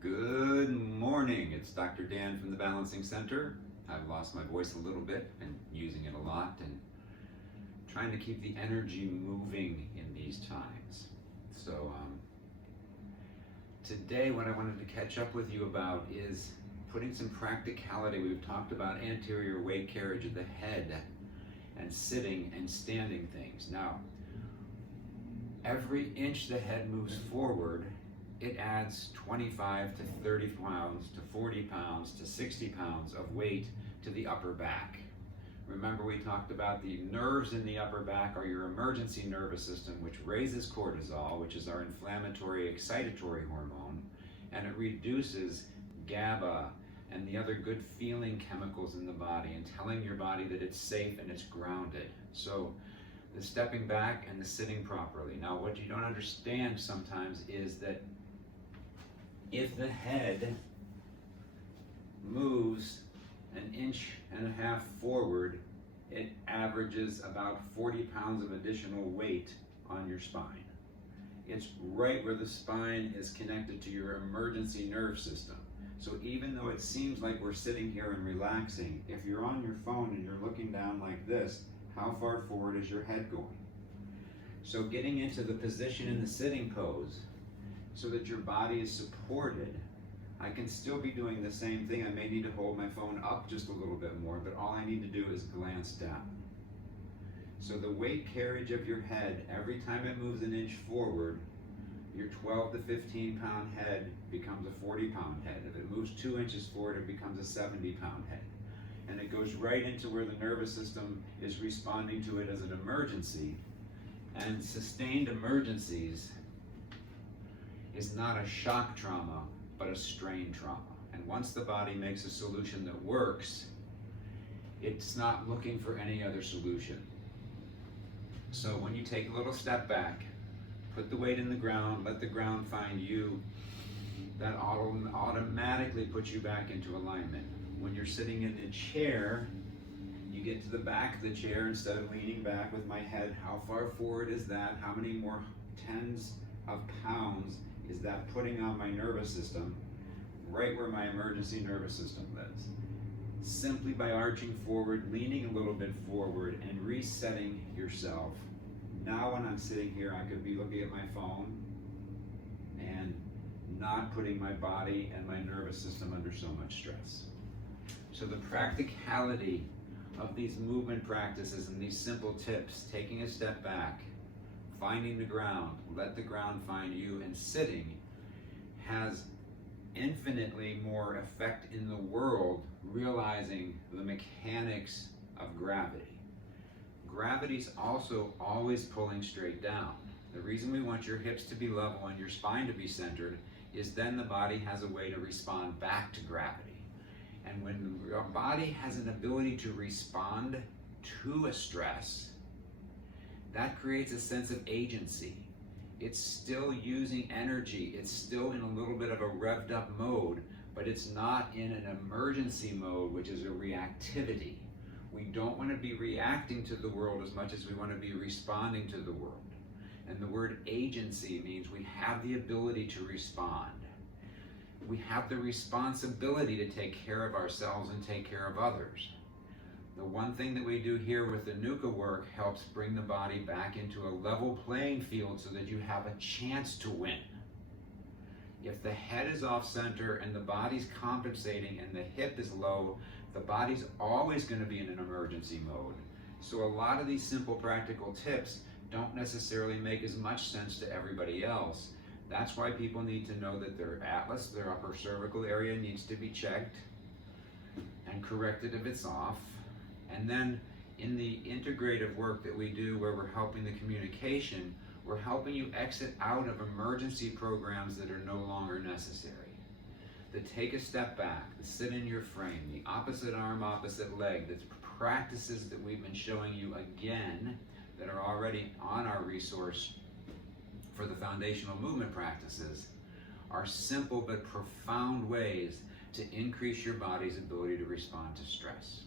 Good morning. It's Dr. Dan from the Balancing Center. I've lost my voice a little bit and using it a lot and trying to keep the energy moving in these times. So today what I wanted to catch up with you about is putting some practicality. We've talked about anterior weight carriage of the head and sitting and standing things. Now, every inch the head moves forward, it adds 25 to 30 pounds to 40 pounds to 60 pounds of weight to the upper back. Remember, we talked about the nerves in the upper back are your emergency nervous system, which raises cortisol, which is our inflammatory excitatory hormone, and it reduces GABA and the other good feeling chemicals in the body and telling your body that it's safe and it's grounded. So the stepping back and the sitting properly. Now, what you don't understand sometimes is that if the head moves an inch and a half forward, it averages about 40 pounds of additional weight on your spine. It's right where the spine is connected to your emergency nerve system. So even though it seems like we're sitting here and relaxing, if you're on your phone and you're looking down like this, how far forward is your head going? So getting into the position in the sitting pose so that your body is supported, I can still be doing the same thing. I may need to hold my phone up just a little bit more, but all I need to do is glance down. So the weight carriage of your head, every time it moves an inch forward, your 12 to 15 pound head becomes a 40 pound head. If it moves 2 inches forward, it becomes a 70 pound head. And it goes right into where the nervous system is responding to it as an emergency. And sustained emergencies is not a shock trauma, but a strain trauma. And once the body makes a solution that works, it's not looking for any other solution. So when you take a little step back, put the weight in the ground, let the ground find you, that automatically puts you back into alignment. When you're sitting in the chair, you get to the back of the chair instead of leaning back with my head. How far forward is that? How many more tens of pounds is that putting on my nervous system, right where my emergency nervous system lives? Simply by arching forward, leaning a little bit forward, and resetting yourself. Now when I'm sitting here, I could be looking at my phone and not putting my body and my nervous system under so much stress. So the practicality of these movement practices and these simple tips, taking a step back, finding the ground, let the ground find you, and sitting, has infinitely more effect in the world, realizing the mechanics of gravity. Gravity's also always pulling straight down. The reason we want your hips to be level and your spine to be centered is then the body has a way to respond back to gravity. And when your body has an ability to respond to a stress, that creates a sense of agency. It's still using energy. It's still in a little bit of a revved up mode, but it's not in an emergency mode, which is a reactivity. We don't want to be reacting to the world as much as we want to be responding to the world. And the word agency means we have the ability to respond. We have the responsibility to take care of ourselves and take care of others. The one thing that we do here with the Nuka work helps bring the body back into a level playing field so that you have a chance to win. If the head is off center and the body's compensating and the hip is low, the body's always going to be in an emergency mode. So a lot of these simple practical tips don't necessarily make as much sense to everybody else. That's why people need to know that their atlas, their upper cervical area, needs to be checked and corrected if it's off. And then in the integrative work that we do where we're helping the communication, we're helping you exit out of emergency programs that are no longer necessary. The take a step back, the sit in your frame, the opposite arm, opposite leg, the practices that we've been showing you again that are already on our resource for the foundational movement practices are simple but profound ways to increase your body's ability to respond to stress.